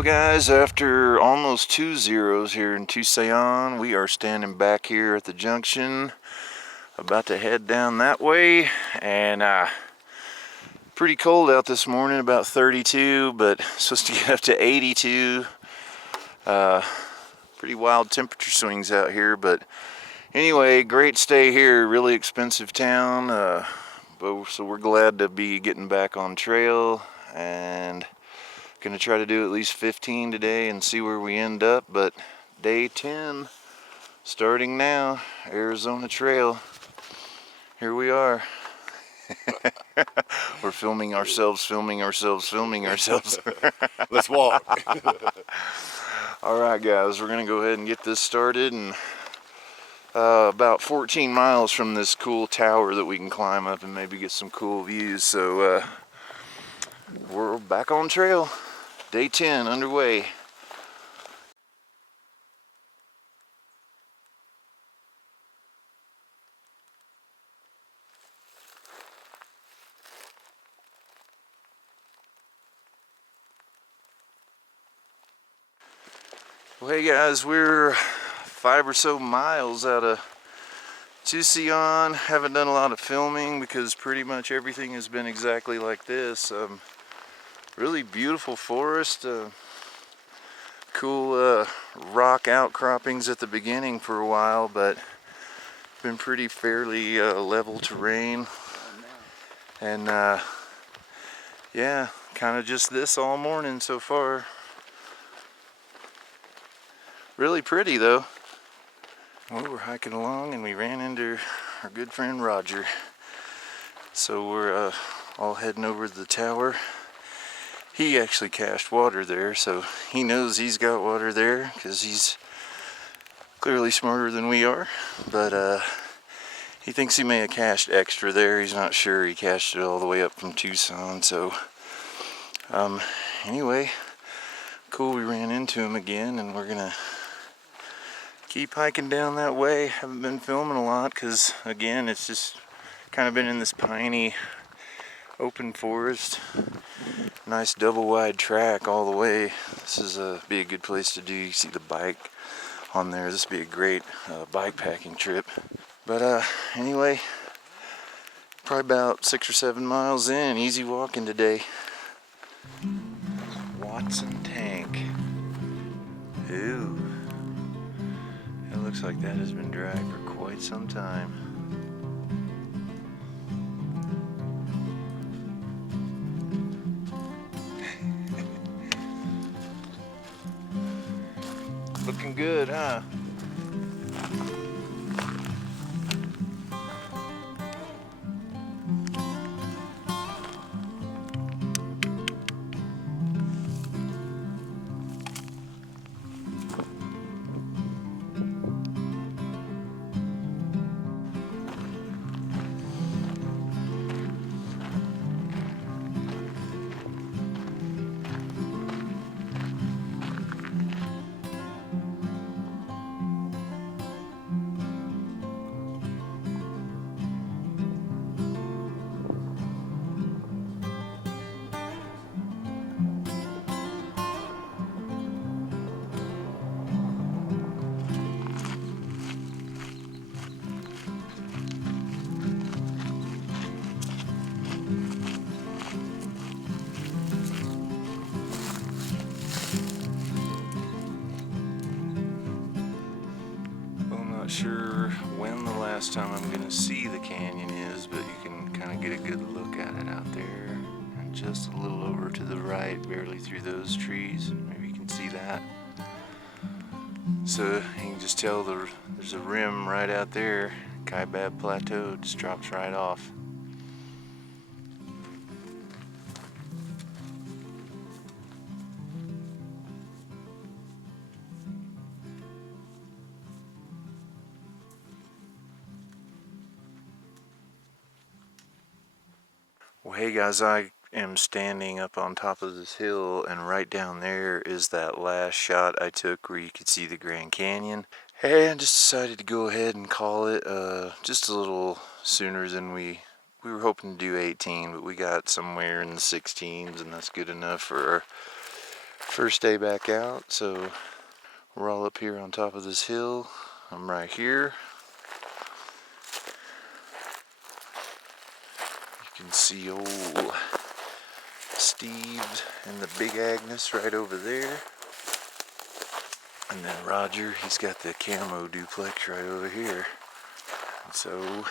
Well guys, after almost 2 zeros here in Tusayan, we are standing back here at the junction, about to head down that way, and pretty cold out this morning, about 32, but supposed to get up to 82. Pretty wild temperature swings out here, but anyway, great stay here, really expensive town, so we're glad to be getting back on trail, and gonna try to do at least 15 today and see where we end up. But day 10 starting now, Arizona Trail, here we are. We're filming ourselves. Let's walk. Alright guys, we're gonna go ahead and get this started, and about 14 miles from this cool tower that we can climb up and maybe get some cool views. So we're back on trail. Day 10 underway. Well, hey guys, we're 5 or so miles out of Tusayan. Haven't done a lot of filming because pretty much everything has been exactly like this. Really beautiful forest, cool rock outcroppings at the beginning for a while, but been pretty fairly level terrain. And yeah, kind of just this all morning so far. Really pretty though. Well, we're hiking along and we ran into our good friend Roger. So we're all heading over to the tower. He actually cached water there, so he knows he's got water there because he's clearly smarter than we are. But he thinks he may have cached extra there. He's not sure. He cached it all the way up from Tucson. So anyway, cool, we ran into him again, and we're gonna keep hiking down that way. Haven't been filming a lot because, again, it's just kind of been in this piney open forest. Nice double wide track all the way. This is be a good place to do. You see the bike on there. This would be a great bike packing trip. But anyway, probably about 6 or 7 miles in. Easy walking today. Watson Tank. Ooh. It looks like that has been dry for quite some time. Looking good, huh? Sure when the last time I'm going to see the canyon is, but you can kind of get a good look at it out there, and just a little over to the right, barely through those trees. Maybe you can see that. So you can just tell there's a rim right out there. Kaibab Plateau just drops right off. Well, hey guys, I am standing up on top of this hill, and right down there is that last shot I took where you could see the Grand Canyon. And I just decided to go ahead and call it just a little sooner than we were hoping to do 18, but we got somewhere in the 16s, and that's good enough for First day back out, so we're all up here on top of this hill. I'm right here. You can see old Steve and the big Agnes right over there. And then Roger, he's got the camo duplex right over here. And so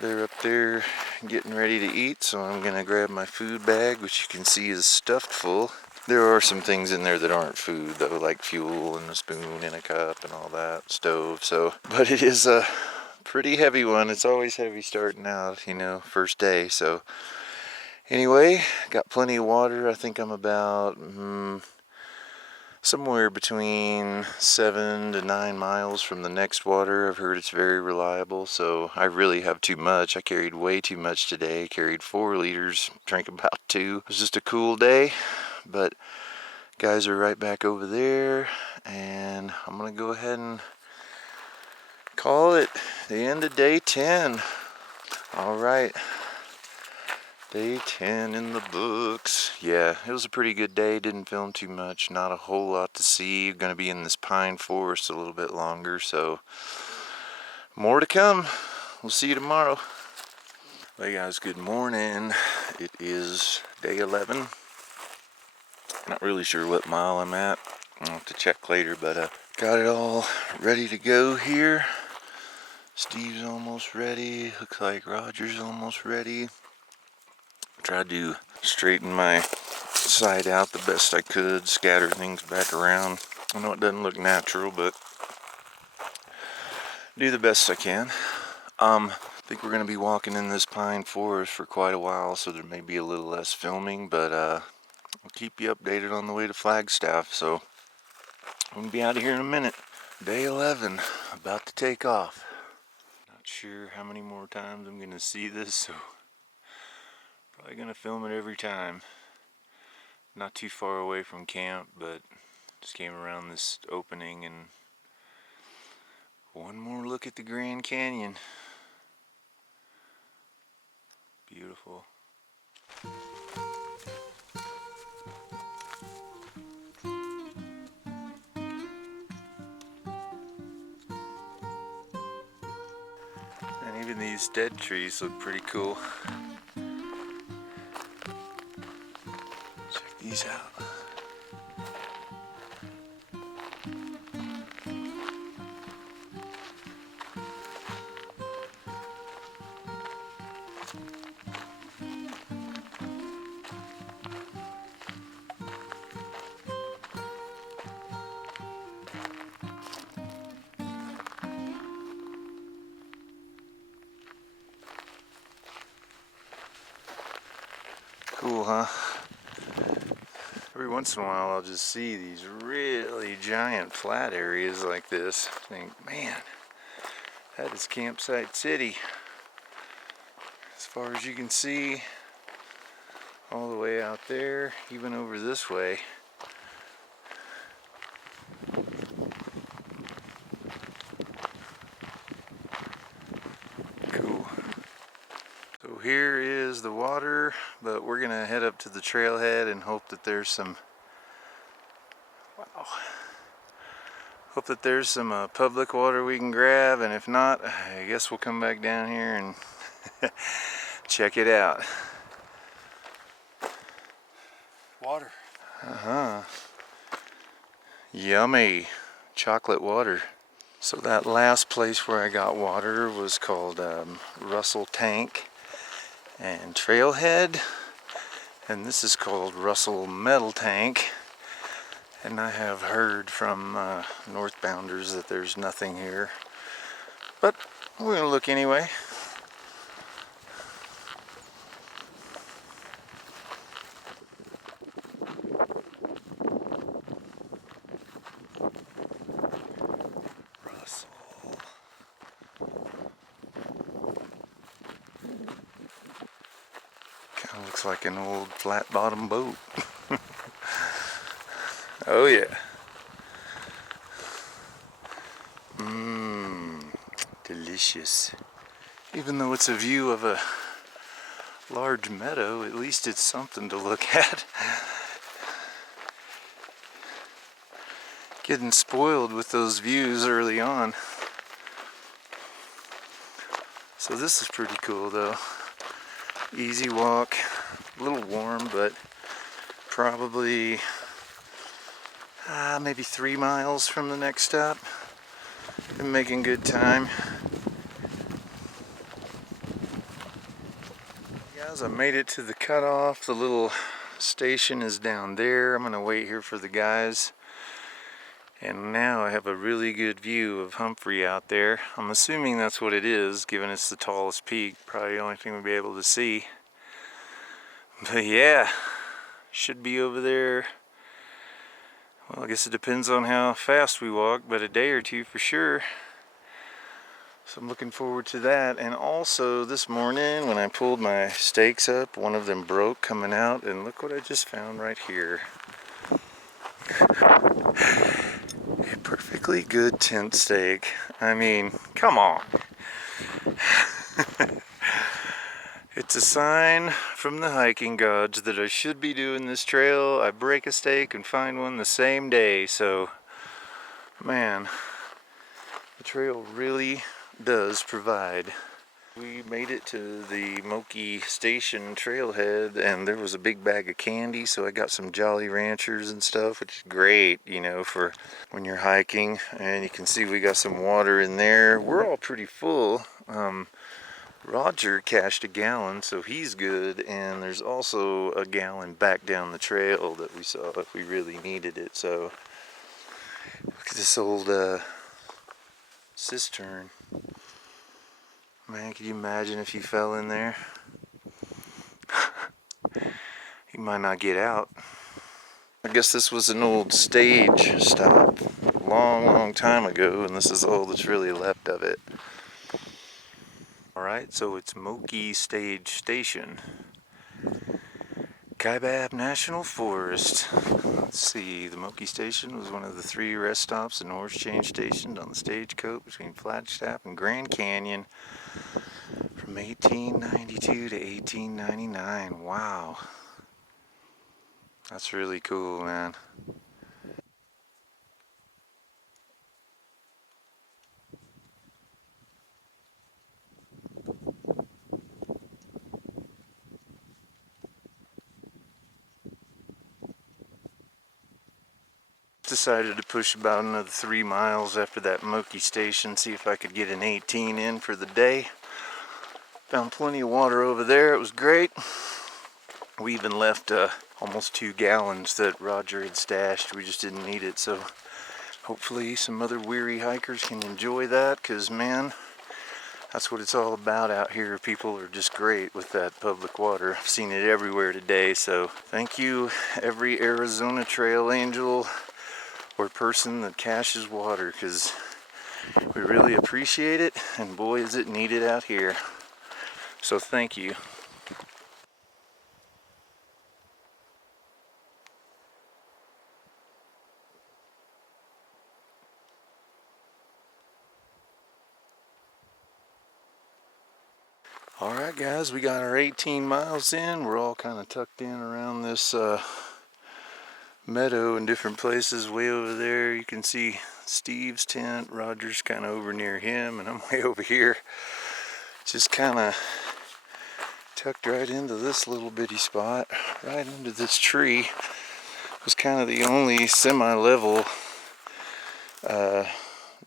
they're up there getting ready to eat, so I'm gonna grab my food bag, which you can see is stuffed full. There are some things in there that aren't food though, like fuel and a spoon and a cup and all that, stove. So, but it is a pretty heavy one. It's always heavy starting out, you know, first day. So anyway, got plenty of water. I think I'm about somewhere between 7 to 9 miles from the next water. I've heard it's very reliable, so I really have too much. I carried way too much today. Carried 4 liters, drank about 2. It was just a cool day, but guys are right back over there, and I'm gonna go ahead and call it the end of day 10. All right. Day 10 in the books. Yeah, it was a pretty good day. Didn't film too much. Not a whole lot to see. Going to be in this pine forest a little bit longer, so more to come. We'll see you tomorrow. Hey guys, good morning. It is day 11. Not really sure what mile I'm at. I'll have to check later, but got it all ready to go here. Steve's almost ready. Looks like Roger's almost ready. Tried to straighten my side out the best I could, scatter things back around. I know it doesn't look natural, but do the best I can. I think we're going to be walking in this pine forest for quite a while, so there may be a little less filming, but I'll keep you updated on the way to Flagstaff, so I'm going to be out of here in a minute. Day 11, about to take off. Not sure how many more times I'm going to see this, so probably going to film it every time. Not too far away from camp, but just came around this opening and one more look at the Grand Canyon. Beautiful. And even these dead trees look pretty cool. Check these out. Cool, huh? Every once in a while I'll just see these really giant flat areas like this. I think, man, that is Campsite City. As far as you can see, all the way out there, even over this way. Cool. So here is the water, but we're gonna head up to the trailhead and hope that there's some, hope that there's some public water we can grab, and if not, I guess we'll come back down here and check it out. Water. Yummy chocolate water. So that last place where I got water was called Russell Tank and Trailhead, and this is called Russell Metal Tank. And I have heard from northbounders that there's nothing here, but we're gonna look anyway. Russell. Kind of looks like an old flat bottom boat. Oh yeah. Delicious. Even though it's a view of a large meadow, at least it's something to look at. Getting spoiled with those views early on. So this is pretty cool though. Easy walk, a little warm, but probably maybe 3 miles from the next stop. Been making good time. Guys, I made it to the cutoff. The little station is down there. I'm gonna wait here for the guys. And now I have a really good view of Humphrey out there. I'm assuming that's what it is, given it's the tallest peak. Probably the only thing we'll be able to see. But yeah, should be over there. Well, I guess it depends on how fast we walk, but a day or two for sure. So I'm looking forward to that. And also this morning when I pulled my stakes up, one of them broke coming out, and look what I just found right here. A perfectly good tent stake. I mean, come on. It's a sign from the hiking gods that I should be doing this trail. I break a stake and find one the same day. So, man, the trail really does provide. We made it to the Moki Station trailhead, and there was a big bag of candy, so I got some Jolly Ranchers and stuff, which is great, you know, for when you're hiking. And you can see we got some water in there. We're all pretty full. Roger cashed a gallon, so he's good, and there's also a gallon back down the trail that we saw if we really needed it. So look at this old cistern. Man, could you imagine if you fell in there? You might not get out. I guess this was an old stage stop a long time ago, and this is all that's really left of it. Alright, so it's Moki Station. Kaibab National Forest. Let's see, the Moki Station was one of the 3 rest stops and horse change stations on the stagecoach between Flagstaff and Grand Canyon from 1892 to 1899. Wow. That's really cool, man. Decided to push about another 3 miles after that Moki Station, see if I could get an 18 in for the day. Found plenty of water over there. It was great. We even left almost 2 gallons that Roger had stashed. We just didn't need it, so hopefully some other weary hikers can enjoy that, because man, that's what it's all about out here. People are just great with that public water. I've seen it everywhere today, so thank you every Arizona trail angel or person that caches water, because we really appreciate it, and boy is it needed out here. So thank you. Alright guys, we got our 18 miles in. We're all kind of tucked in around this meadow in different places. Way over there you can see Steve's tent. Roger's kind of over near him, and I'm way over here. Just kind of tucked right into this little bitty spot, right under this tree. It was kind of the only semi-level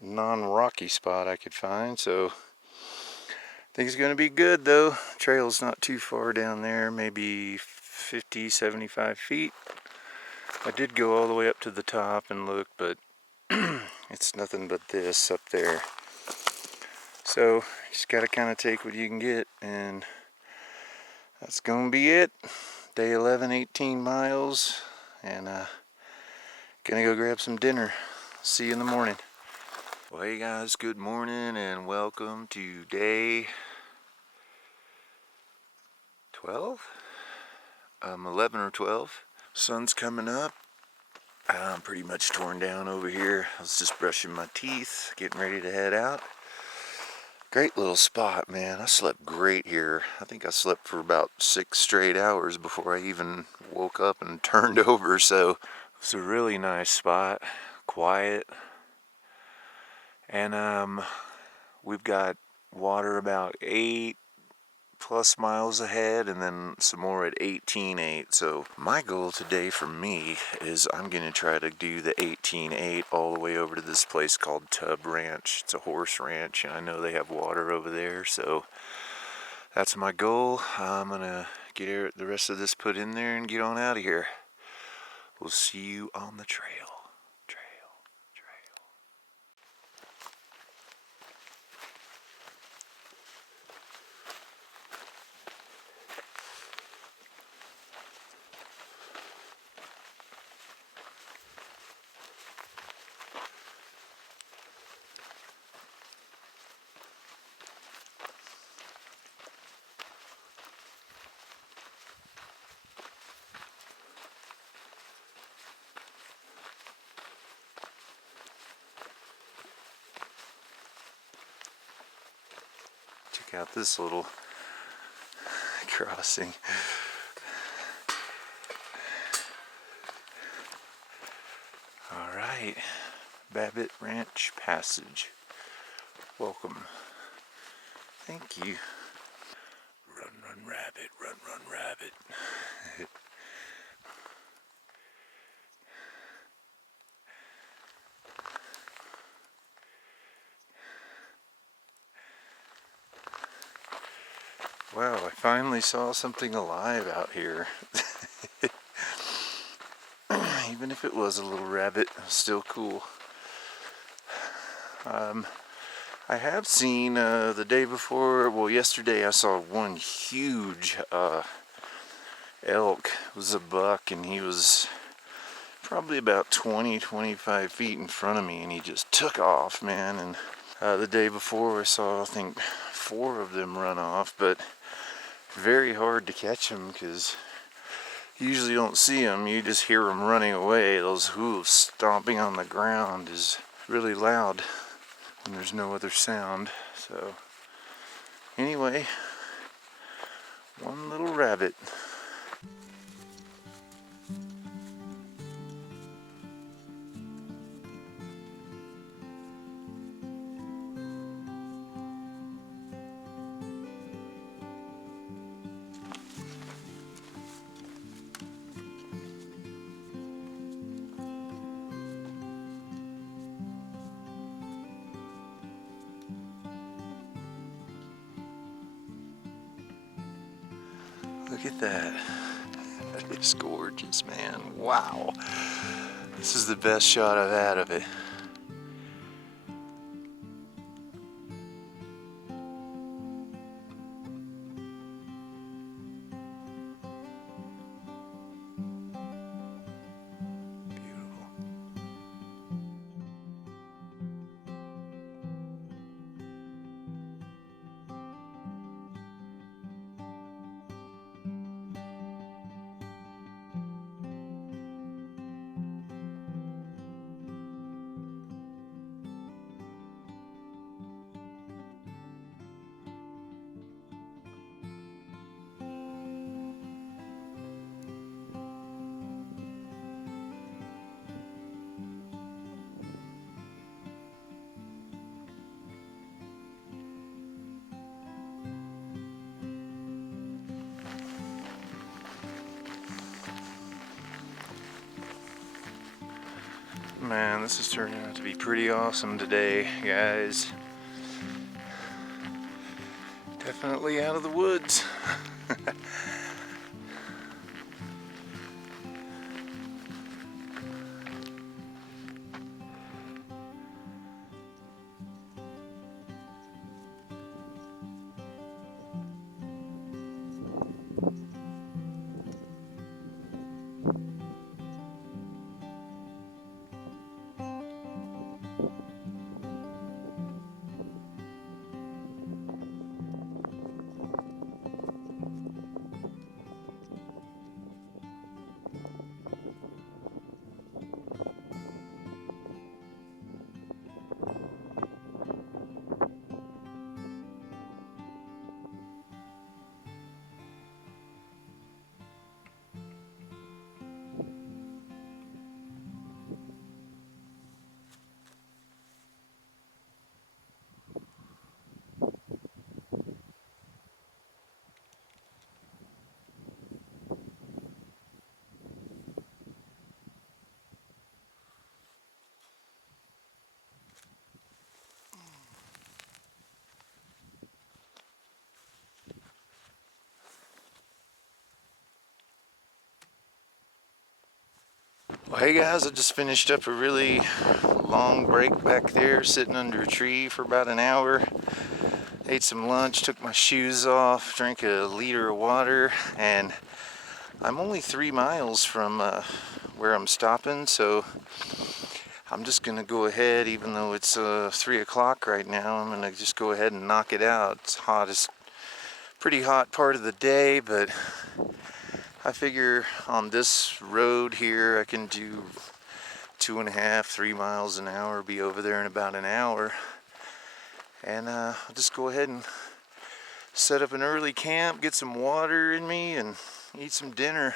non-rocky spot I could find, so I think it's going to be good though. Trail's not too far down there, maybe 50, 75 feet. I did go all the way up to the top and look, but it's nothing but this up there. So you just got to kind of take what you can get, and that's going to be it. Day 11, 18 miles, and gonna go grab some dinner. See you in the morning. Well, hey guys, good morning and welcome to day 12? 11 or 12. Sun's coming up. I'm pretty much torn down over here. I was just brushing my teeth, getting ready to head out. Great little spot, man. I slept great here. I think I slept for about 6 straight hours before I even woke up and turned over, so it was a really nice spot. quiet. And we've got water about 8+ miles ahead, and then some more at 18.8. So my goal today for me is I'm going to try to do the 18.8 all the way over to this place called Tubb Ranch. It's a horse ranch, and I know they have water over there, so that's my goal. I'm going to get the rest of this put in there and get on out of here. We'll see you on the trail. Check out this little crossing. All right, Babbit Ranch Passage. Welcome. Thank you. Run, run, rabbit, run, run, rabbit. Wow, I finally saw something alive out here. Even if it was a little rabbit, still cool. I have seen the day before, well, yesterday I saw one huge elk. It was a buck, and he was probably about 20-25 feet in front of me, and he just took off, man. And the day before I saw, I think, 4 of them run off, but very hard to catch them because you usually don't see them, you just hear them running away. Those hooves stomping on the ground is really loud, and there's no other sound. So anyway, one little rabbit. Look at that. That is gorgeous, man. Wow. This is the best shot I've had of it. Beautiful. Man, this is turning out to be pretty awesome today, guys. Definitely out of the woods. Well, hey guys, I just finished up a really long break back there, sitting under a tree for about an hour. Ate some lunch, took my shoes off, drank a liter of water, and I'm only 3 miles from where I'm stopping, so I'm just gonna go ahead, even though it's 3 o'clock right now, I'm gonna just go ahead and knock it out. It's hot, it's pretty hot part of the day, but I figure on this road here I can do 2.5, 3 miles an hour, be over there in about an hour. And I'll just go ahead and set up an early camp, get some water in me, and eat some dinner.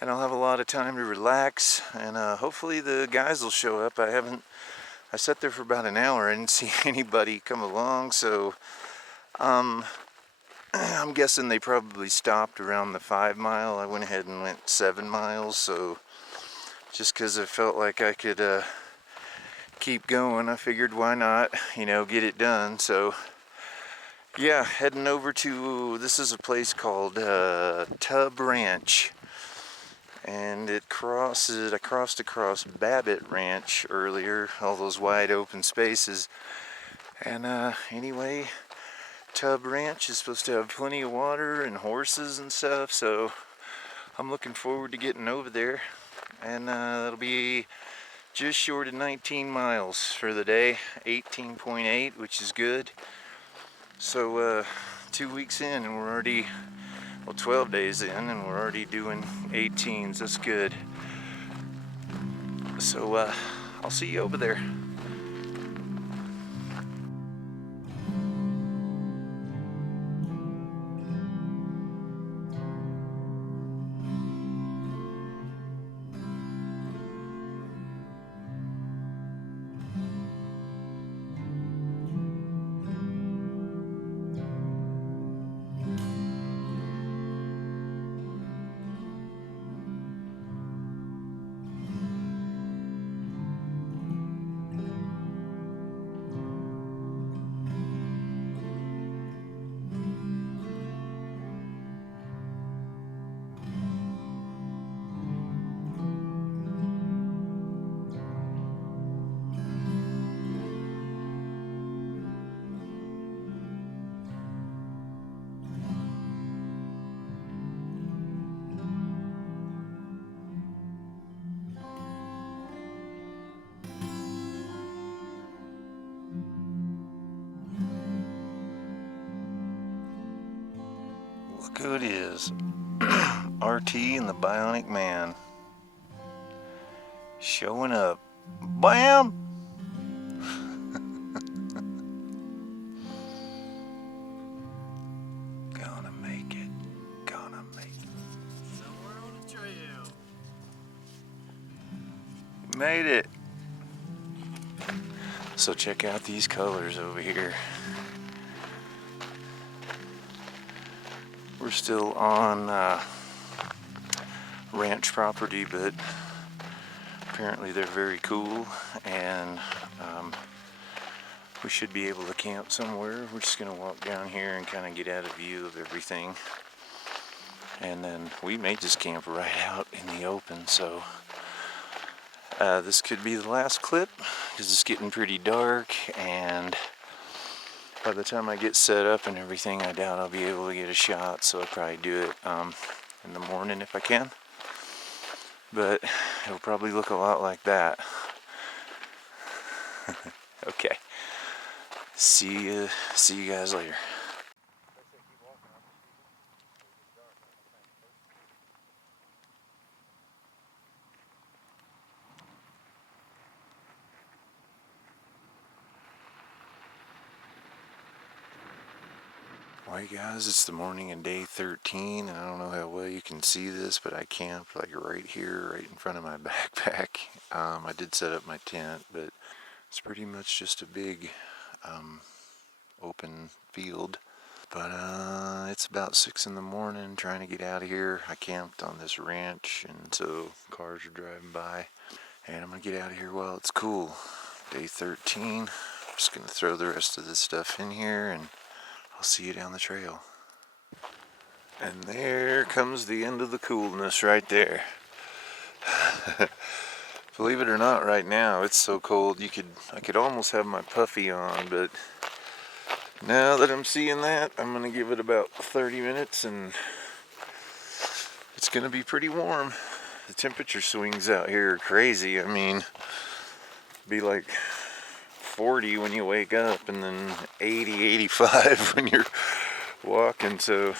And I'll have a lot of time to relax, and hopefully the guys will show up. I sat there for about an hour and didn't see anybody come along, so I'm guessing they probably stopped around the 5 mile. I went ahead and went 7 miles, so just because I felt like I could keep going, I figured why not, get it done. So yeah, heading over to, this is a place called Tubb Ranch, and I crossed across Babbitt Ranch earlier, all those wide open spaces. And anyway, Tubb Ranch is supposed to have plenty of water and horses and stuff, so I'm looking forward to getting over there. And that'll be just short of 19 miles for the day, 18.8, which is good. So 2 weeks in and we're already, 12 days in and we're already doing 18s. That's good. So I'll see you over there. Look who it is. RT and the Bionic Man. Showing up. Bam! Gonna make it. Gonna make it. Somewhere on the trail. Made it. So check out these colors over here. We're still on ranch property, but apparently they're very cool, and we should be able to camp somewhere. We're just gonna walk down here and kind of get out of view of everything, and then we may just camp right out in the open. So this could be the last clip because it's getting pretty dark, and by the time I get set up and everything, I doubt I'll be able to get a shot, so I'll probably do it in the morning if I can. But it'll probably look a lot like that. Okay. See you guys later. Alright guys, it's the morning of day 13, and I don't know how well you can see this, but I camped like right here, right in front of my backpack. I did set up my tent, but it's pretty much just a big open field. But it's about 6 in the morning, trying to get out of here. I camped on this ranch, and so cars are driving by, and I'm gonna get out of here while it's cool. Day 13. I'm just gonna throw the rest of this stuff in here, and I'll see you down the trail. And there comes the end of the coolness right there. Believe it or not, right now it's so cold I could almost have my puffy on, but now that I'm seeing that, I'm gonna give it about 30 minutes and it's gonna be pretty warm. The temperature swings out here are crazy. I mean, be like 40 when you wake up and then 80, 85 when you're walking, so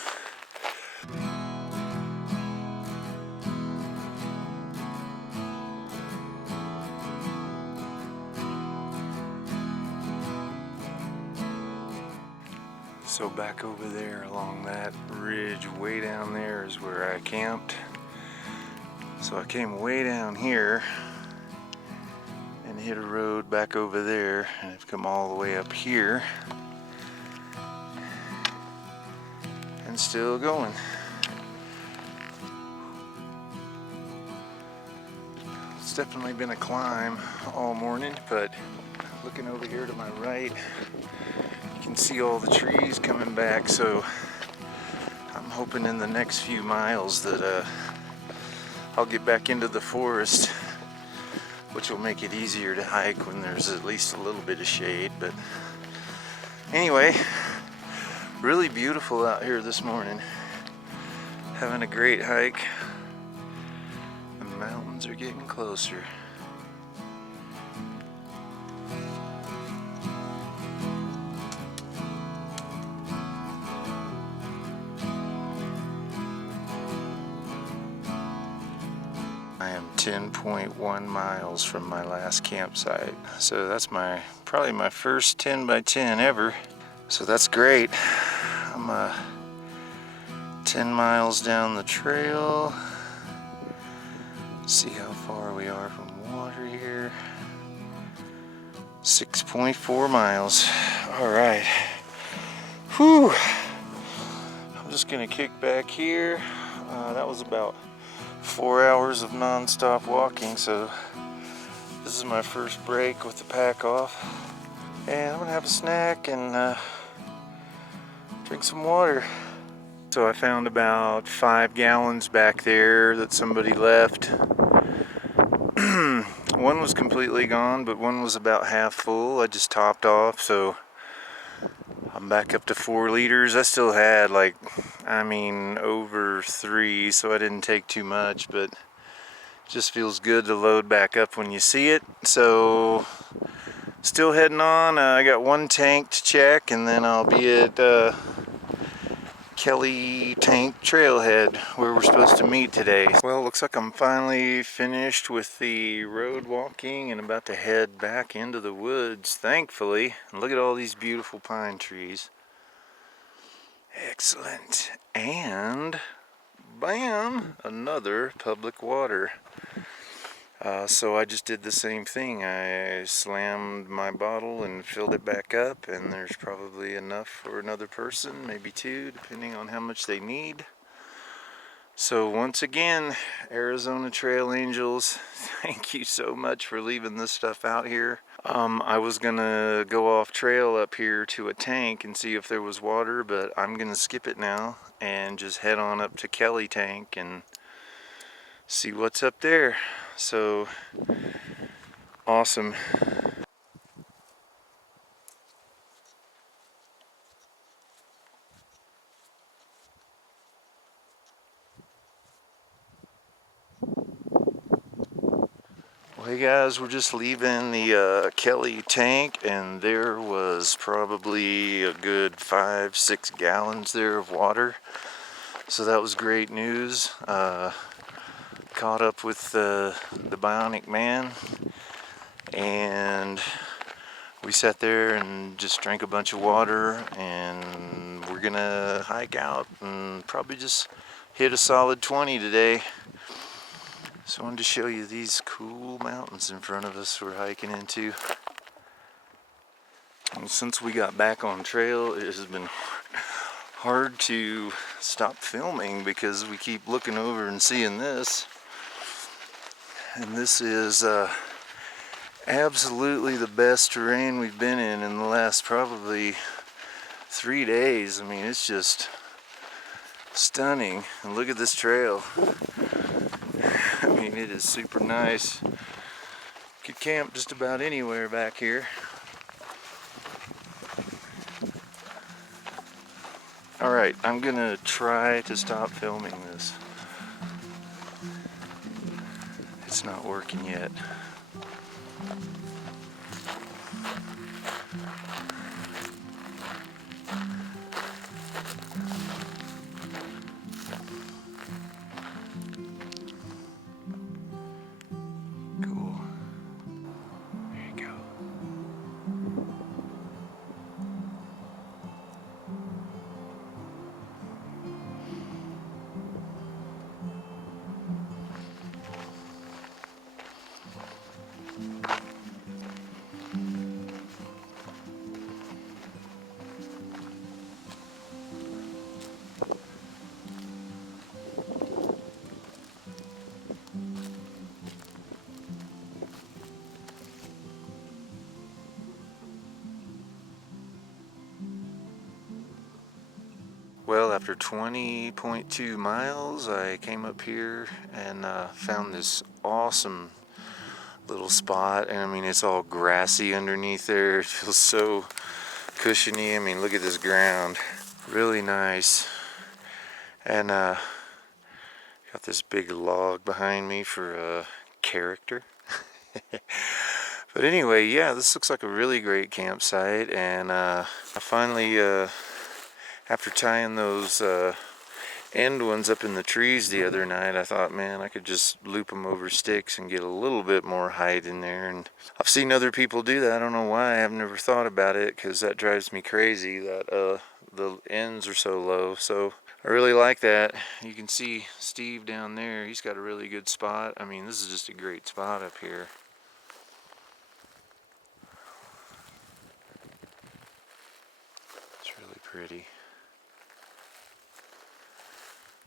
So back over there along that ridge way down there is where I camped. So I came way down here and hit a road back over there, and I've come all the way up here and still going. It's definitely been a climb all morning, but looking over here to my right, you can see all the trees coming back, so I'm hoping in the next few miles that I'll get back into the forest, which will make it easier to hike when there's at least a little bit of shade. But anyway, really beautiful out here this morning. Having a great hike. The mountains are getting closer. I am 10.1 miles from my last campsite, so that's probably my first 10 by 10 ever, so that's great. I'm 10 miles down the trail. See how far we are from water here. 6.4 miles. All right. Whew. I'm just gonna kick back here. That was about 4 hours of non-stop walking, so this is my first break with the pack off, and I'm gonna have a snack and drink some water. So I found about 5 gallons back there that somebody left. One was completely gone, but one was about half full. I just topped off, so I'm back up to 4 liters. I still had over 3, so I didn't take too much, but it just feels good to load back up when you see it. So still heading on. I got 1 tank to check, and then I'll be at Kelly Tank Trailhead where we're supposed to meet today. Well, looks like I'm finally finished with the road walking and about to head back into the woods, thankfully. And look at all these beautiful pine trees. Excellent. And bam, another public water. So I just did the same thing. I slammed my bottle and filled it back up, and there's probably enough for another person, maybe 2, depending on how much they need. So once again, Arizona Trail Angels, thank you so much for leaving this stuff out here. I was gonna go off trail up here to a tank and see if there was water, but I'm gonna skip it now and just head on up to Kelly Tank and see what's up there. So awesome. Well, hey guys, we're just leaving the Kelly tank, and there was probably a good 5-6 gallons there of water. So that was great news. Caught up with the Bionic Man, and we sat there and just drank a bunch of water, and we're gonna hike out and probably just hit a solid 20 today. So I wanted to show you these cool mountains in front of us we're hiking into. And since we got back on trail, it has been hard to stop filming because we keep looking over and seeing this. And this is absolutely the best terrain we've been in the last probably 3 days. I mean, it's just stunning. And look at this trail. I mean, it is super nice. Could camp just about anywhere back here. Alright, I'm gonna try to stop filming this. It's not working yet. Cool. There you go. Well, after 20.2 miles, I came up here and found this awesome little spot. And I mean, it's all grassy underneath there. It feels so cushiony. I mean, look at this ground. Really nice. And got this big log behind me for character. But anyway, yeah, this looks like a really great campsite. And I finally, after tying those end ones up in the trees the other night, I thought, man, I could just loop them over sticks and get a little bit more height in there. And I've seen other people do that. I don't know why. I've never thought about it, because that drives me crazy that the ends are so low. So I really like that. You can see Steve down there. He's got a really good spot. I mean, this is just a great spot up here. It's really pretty.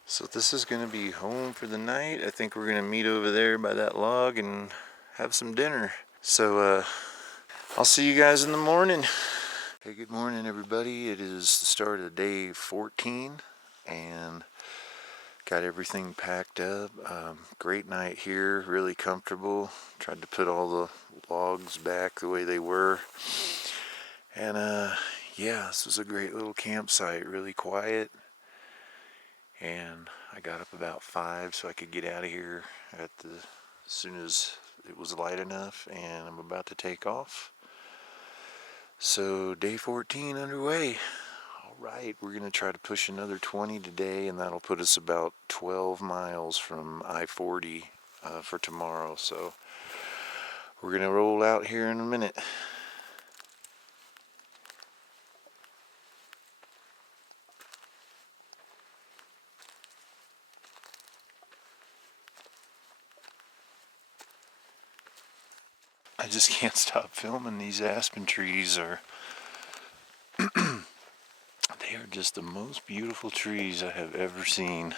So this is going to be home for the night. I think we're going to meet over there by that log and have some dinner. So I'll see you guys in the morning. Hey, good morning everybody. It is the start of day 14 and got everything packed up. Great night here, really comfortable. Tried to put all the logs back the way they were. And yeah, this was a great little campsite, really quiet. And I got up about 5 so I could get out of here as soon as it was light enough, and I'm about to take off. So day 14 underway. Alright, we're going to try to push another 20 today, and that'll put us about 12 miles from I-40 for tomorrow. So we're going to roll out here in a minute. I just can't stop filming. These aspen trees are they are just the most beautiful trees I have ever seen.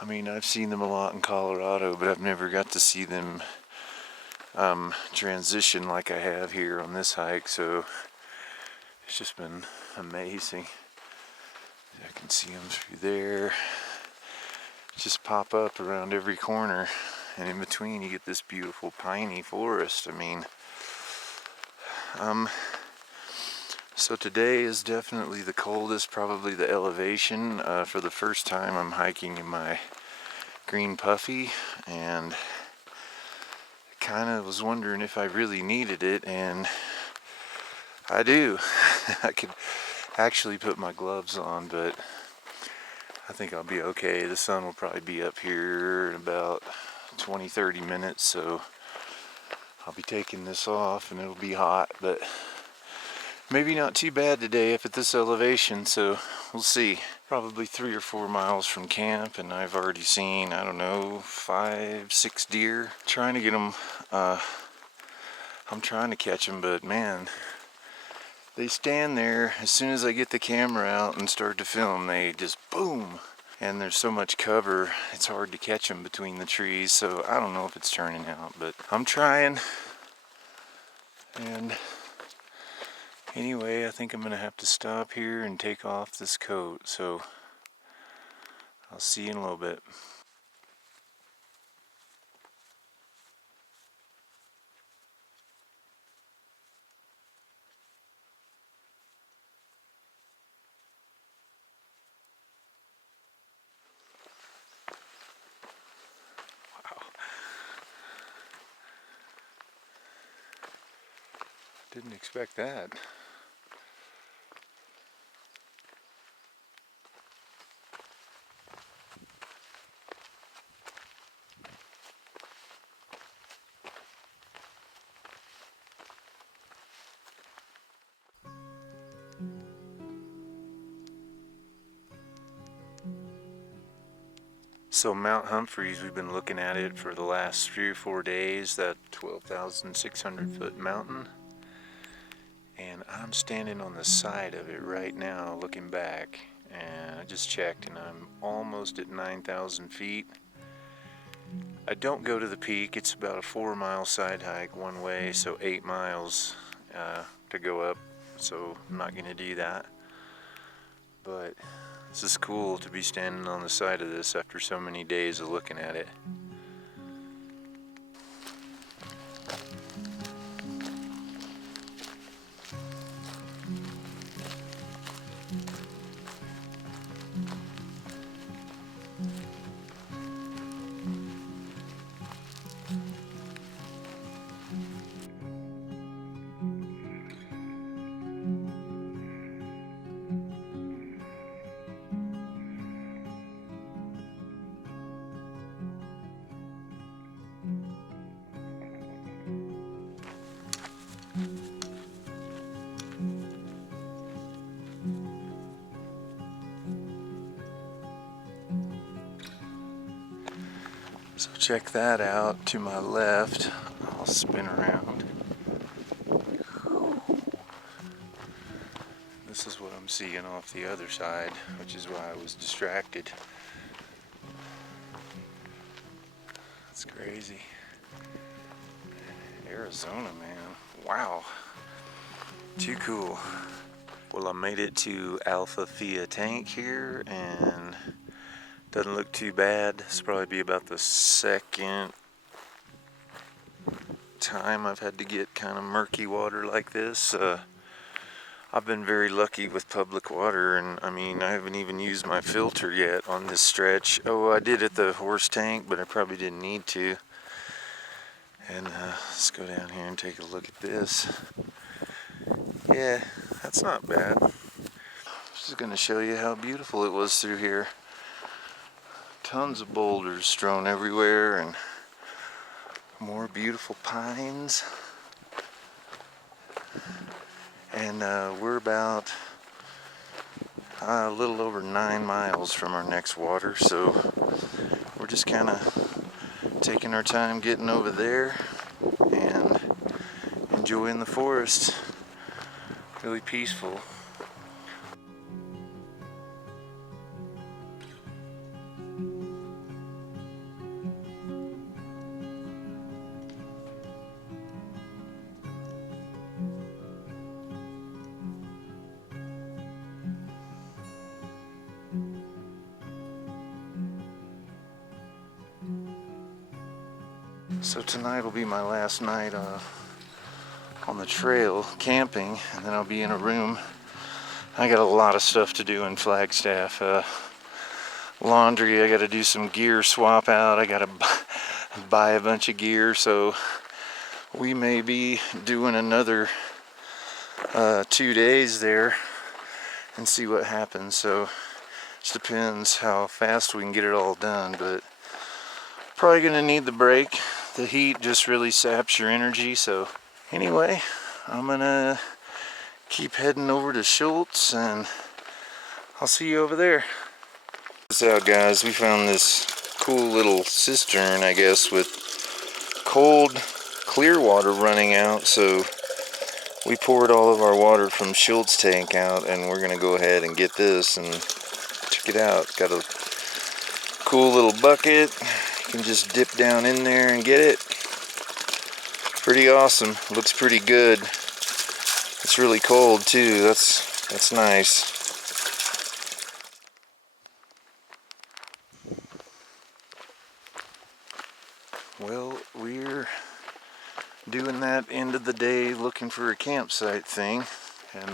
I mean, I've seen them a lot in Colorado, but I've never got to see them transition like I have here on this hike, so it's just been amazing. I can see them through there. Just pop up around every corner, and in between you get this beautiful piney forest. I mean, so today is definitely the coldest, probably the elevation. For the first time I'm hiking in my green puffy, and kind of was wondering if I really needed it, and I do. I could actually put my gloves on, but I think I'll be okay. The sun will probably be up here in about 20-30 minutes, so I'll be taking this off and it'll be hot, but maybe not too bad today up at this elevation, so we'll see. Probably 3 or 4 miles from camp, and I've already seen, I don't know, 5-6 deer. Trying to get them, I'm trying to catch them, but man, they stand there. As soon as I get the camera out and start to film, they just boom. And there's so much cover, it's hard to catch them between the trees, so I don't know if it's turning out, but I'm trying. And anyway, I think I'm gonna have to stop here and take off this coat, so I'll see you in a little bit. Didn't expect that. So Mount Humphreys, we've been looking at it for the last 3 or 4 days, that 12,600 foot mountain. And I'm standing on the side of it right now looking back. And I just checked and I'm almost at 9,000 feet. I don't go to the peak. It's about a 4-mile side hike one way, so 8 miles to go up. So I'm not going to do that. But this is cool to be standing on the side of this after so many days of looking at it. So check that out to my left. I'll spin around. This is what I'm seeing off the other side, which is why I was distracted. That's crazy. Arizona, man. Wow. Too cool. Well, I made it to Alpha Thea Tank here, and doesn't look too bad. This will probably be about the second time I've had to get kind of murky water like this. I've been very lucky with public water, and I mean, I haven't even used my filter yet on this stretch. Oh, I did at the horse tank, but I probably didn't need to. And let's go down here and take a look at this. Yeah, that's not bad. Just going to show you how beautiful it was through here. Tons of boulders strewn everywhere and more beautiful pines. And we're about a little over 9 miles from our next water, so we're just kind of taking our time getting over there and enjoying the forest. Really peaceful. So tonight will be my last night on the trail camping, and then I'll be in a room. I got a lot of stuff to do in Flagstaff. Laundry, I got to do some gear swap out. I got to buy a bunch of gear, so we may be doing another 2 days there and see what happens. So it just depends how fast we can get it all done, but probably gonna need the break. The heat just really saps your energy. So anyway, I'm gonna keep heading over to Schultz, and I'll see you over there. Check this out, guys. We found this cool little cistern, I guess, with cold clear water running out. So we poured all of our water from Schultz tank out, and we're gonna go ahead and get this and check it out. Got a cool little bucket. You can just dip down in there and get it. Pretty awesome. Looks pretty good. It's really cold too. That's nice. Well, we're doing that end of the day looking for a campsite thing, and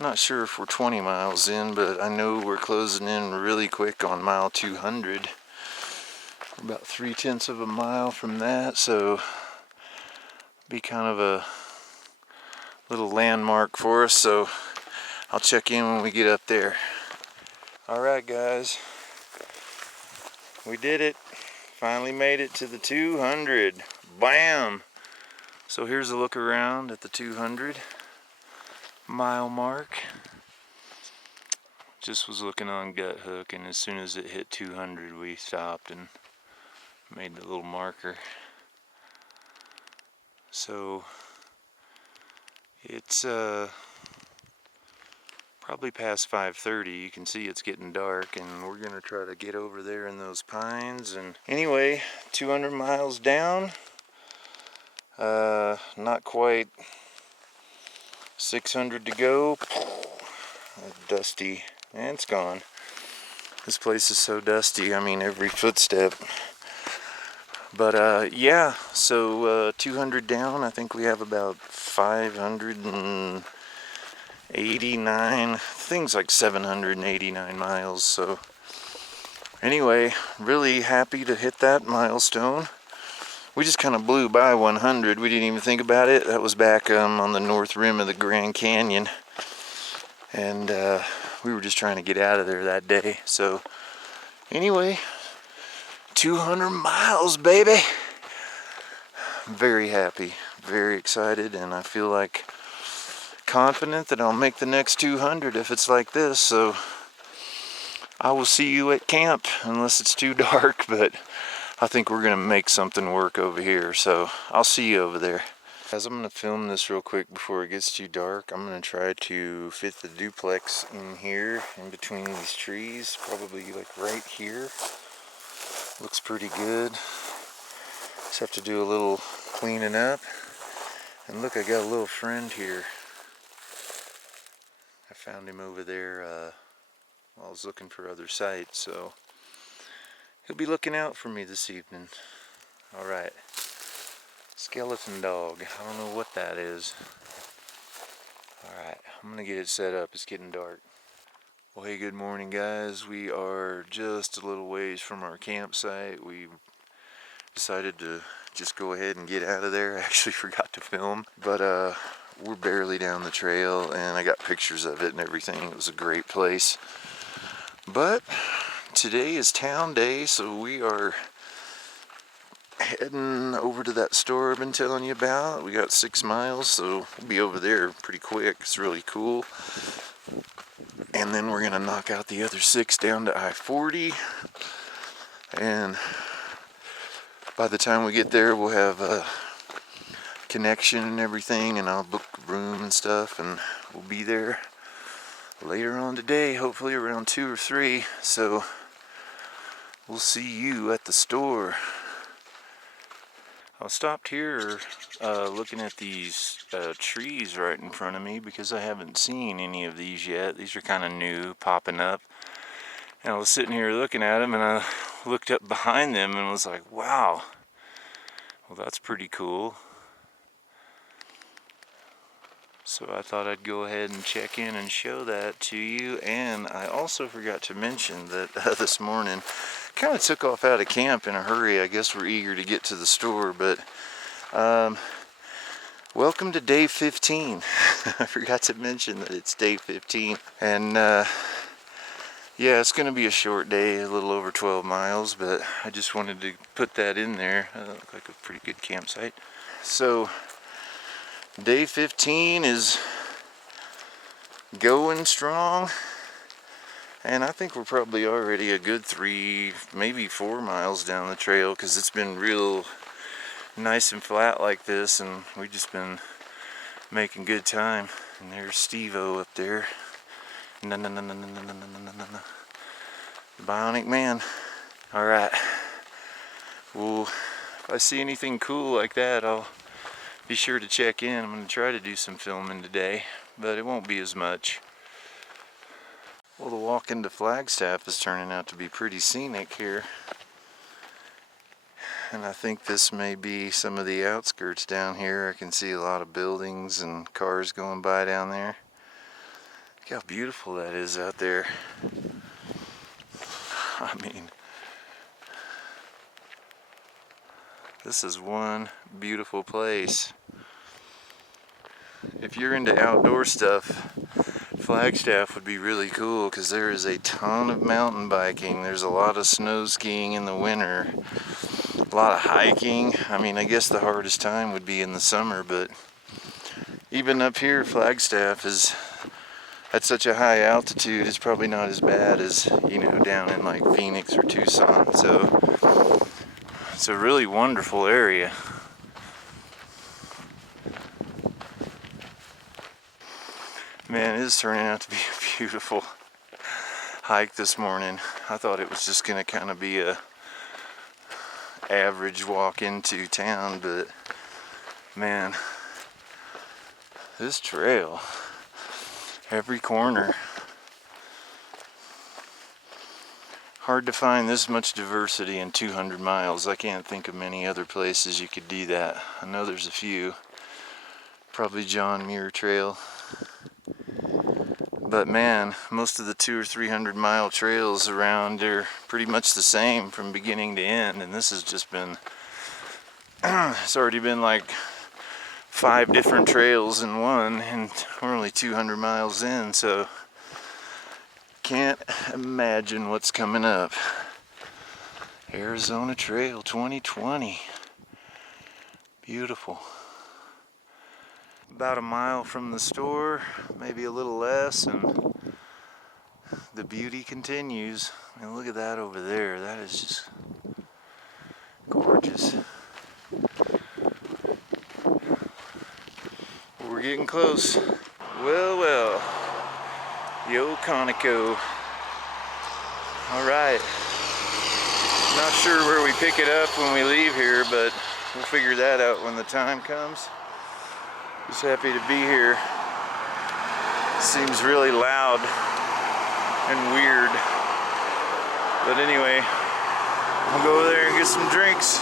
not sure if we're 20 miles in, but I know we're closing in really quick on mile 200. We're about 3/10 of a mile from that, so be kind of a little landmark for us, so I'll check in when we get up there. Alright guys, we did it. Finally made it to the 200. Bam! So here's a look around at the 200 mile mark. Just was looking on Gut Hook, and as soon as it hit 200 we stopped and made the little marker. So it's probably past 5:30. You can see it's getting dark, and we're gonna try to get over there in those pines. And anyway, 200 miles down, not quite 600 to go. Dusty, and it's gone. This place is so dusty, I mean every footstep. But yeah, so 200 down, I think we have about 589, things like 789 miles. So anyway, really happy to hit that milestone. We just kind of blew by 100. We didn't even think about it. That was back on the north rim of the Grand Canyon, and we were just trying to get out of there that day. So anyway, 200 miles, baby. Very happy, very excited, and I feel like confident that I'll make the next 200 if it's like this. So I will see you at camp unless it's too dark, but I think we're gonna make something work over here. So I'll see you over there. Guys, I'm gonna film this real quick before it gets too dark. I'm gonna try to fit the duplex in here in between these trees, probably like right here. Looks pretty good. Just have to do a little cleaning up. And look, I got a little friend here. I found him over there while I was looking for other sites, so he'll be looking out for me this evening. Alright. Skeleton dog. I don't know what that is. Alright, I'm gonna get it set up. It's getting dark. Well, hey, good morning guys. We are just a little ways from our campsite. We decided to just go ahead and get out of there. I actually forgot to film, but we're barely down the trail, and I got pictures of it and everything. It was a great place. But today is town day, so we are heading over to that store I've been telling you about. We got 6 miles, so we'll be over there pretty quick. It's really cool. And then we're gonna knock out the other 6 down to I-40, and by the time we get there we'll have a connection and everything, and I'll book a room and stuff, and we'll be there later on today, hopefully around 2 or 3. So we'll see you at the store. I stopped here looking at these trees right in front of me because I haven't seen any of these yet. These are kind of new, popping up. And I was sitting here looking at them, and I looked up behind them and was like, wow, well, that's pretty cool. So I thought I'd go ahead and check in and show that to you. And I also forgot to mention that this morning, kind of took off out of camp in a hurry. I guess we're eager to get to the store, but welcome to day 15. I forgot to mention that it's day 15, and yeah, it's gonna be a short day, a little over 12 miles, but I just wanted to put that in there. Looked like a pretty good campsite. So day 15 is going strong. And I think we're probably already a good 3, maybe 4 miles down the trail, because it's been real nice and flat like this, and we've just been making good time. And there's Steve-O up there. The Bionic Man. Alright. Well, if I see anything cool like that, I'll be sure to check in. I'm going to try to do some filming today, but it won't be as much. Well, the walk into Flagstaff is turning out to be pretty scenic here. And I think this may be some of the outskirts down here. I can see a lot of buildings and cars going by down there. Look how beautiful that is out there. I mean, this is one beautiful place. if you're into outdoor stuff, Flagstaff would be really cool because there is a ton of mountain biking. There's a lot of snow skiing in the winter, a lot of hiking. I mean, I guess the hardest time would be in the summer, but even up here, Flagstaff is at such a high altitude, it's probably not as bad as, you know, down in like Phoenix or Tucson. So it's a really wonderful area. Man, it is turning out to be a beautiful hike this morning. I thought it was just gonna kind of be a average walk into town, but man, this trail, every corner. Hard to find this much diversity in 200 miles. I can't think of many other places you could do that. I know there's a few. Probably John Muir Trail. But man, most of the 200 or 300 mile trails around are pretty much the same from beginning to end. And this has just been, it's already been like 5 different trails in one, and we're only 200 miles in, so can't imagine what's coming up. Arizona Trail 2020. Beautiful. About a mile from the store, maybe a little less, and the beauty continues. I mean, look at that over there. That is just gorgeous. We're getting close. Well, well. Yo, Conoco. All right. Not sure where we pick it up when we leave here, but we'll figure that out when the time comes. Just happy to be here. Seems really loud and weird. But anyway, we'll go over there and get some drinks.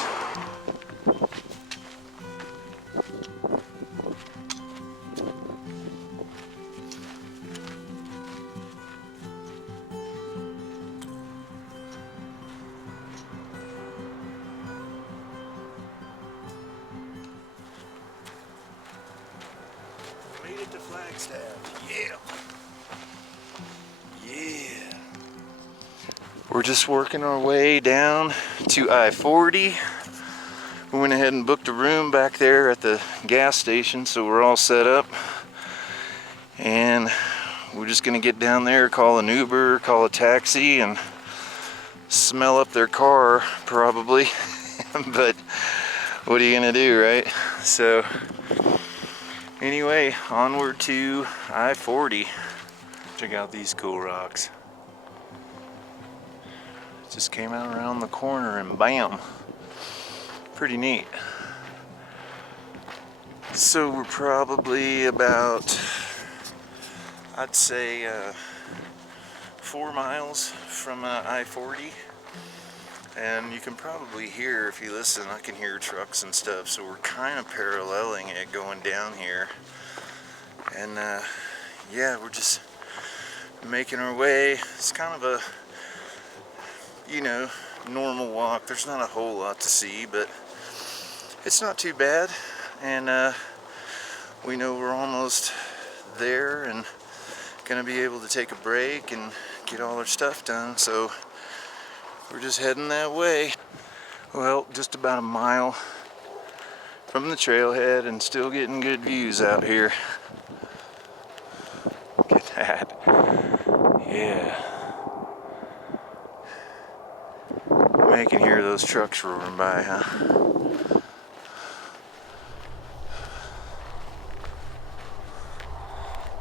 Made it to Flagstaff. Yeah. Yeah. We're just working our way down to I-40. We went ahead and booked a room back there at the gas station, so we're all set up. And we're just gonna get down there, call an Uber, call a taxi, and smell up their car, probably. But what are you gonna do, right? So anyway, onward to I-40. Check out these cool rocks. Just came out around the corner and bam. Pretty neat. So we're probably about, I'd say 4 miles from I-40. And you can probably hear, if you listen, I can hear trucks and stuff. So we're kind of paralleling it going down here. And yeah, we're just making our way. It's kind of a, you know, normal walk. There's not a whole lot to see, but it's not too bad. And we know we're almost there and gonna be able to take a break and get all our stuff done. So we're just heading that way. Well, just about a mile from the trailhead and still getting good views out here. Look at that. Yeah. I can hear those trucks roaring by, huh?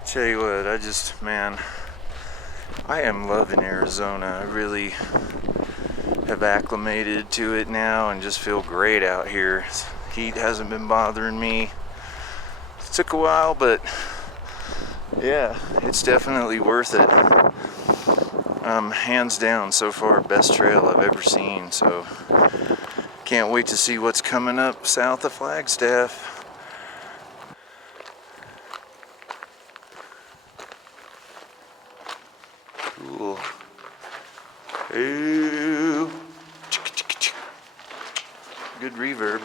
Tell you what, man, I am loving Arizona. I really have acclimated to it now and just feel great out here. Heat hasn't been bothering me. It took a while, but yeah, it's definitely worth it. Hands down, so far, best trail I've ever seen. So can't wait to see what's coming up south of Flagstaff. Cool. Ooh. Good reverb.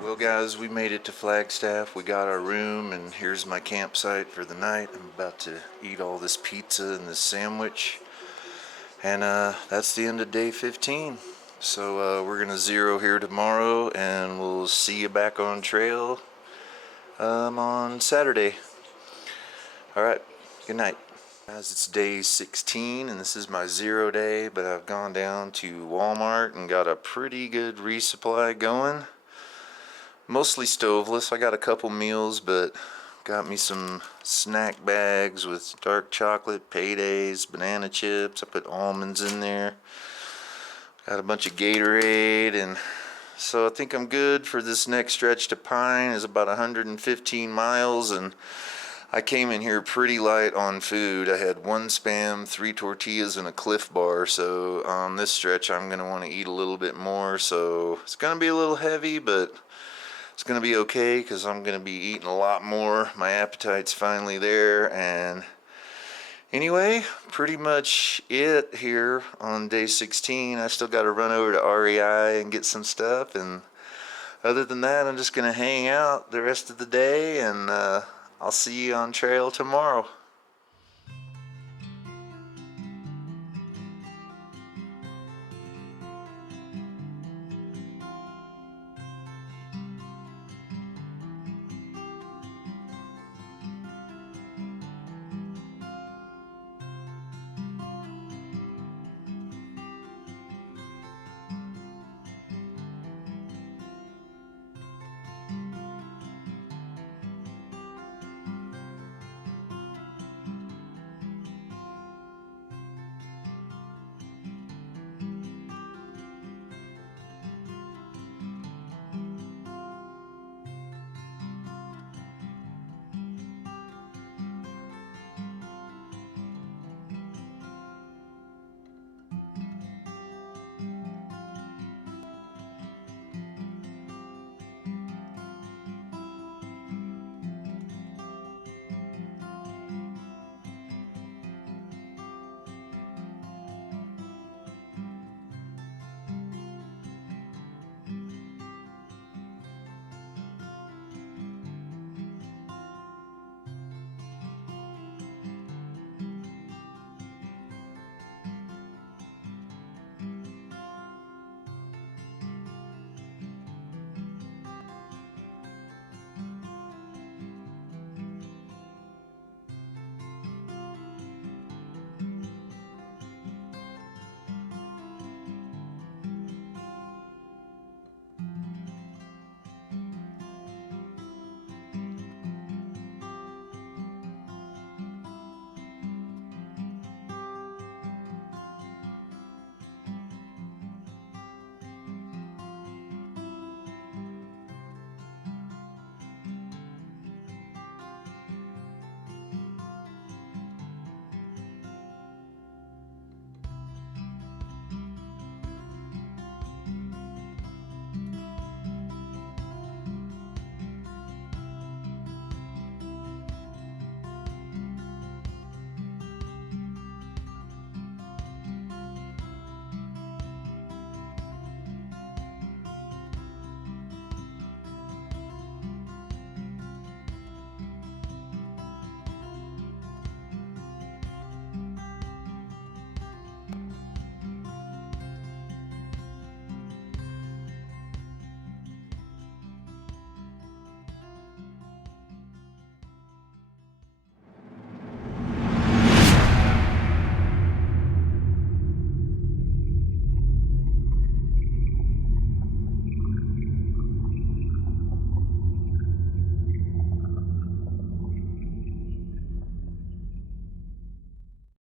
Well guys, we made it to Flagstaff. We got our room and here's my campsite for the night. I'm about to eat all this pizza and this sandwich. And that's the end of day 15. So we're gonna zero here tomorrow and we'll see you back on trail on Saturday. Alright, good night. Guys, it's day 16 and this is my zero day, but I've gone down to Walmart and got a pretty good resupply going. Mostly stoveless. I got a couple meals, but got me some snack bags with dark chocolate, paydays, banana chips. I put almonds in there. Got a bunch of Gatorade, and so I think I'm good for this next stretch to Pine. Is about 115 miles, and I came in here pretty light on food. I had 1 Spam, 3 tortillas, and a Cliff Bar. So on this stretch, I'm gonna want to eat a little bit more. So it's gonna be a little heavy, but it's gonna be okay because I'm gonna be eating a lot more. My appetite's finally there. And anyway, pretty much it here on day 16. I still got to run over to REI and get some stuff, and other than that, I'm just gonna hang out the rest of the day, and I'll see you on trail tomorrow.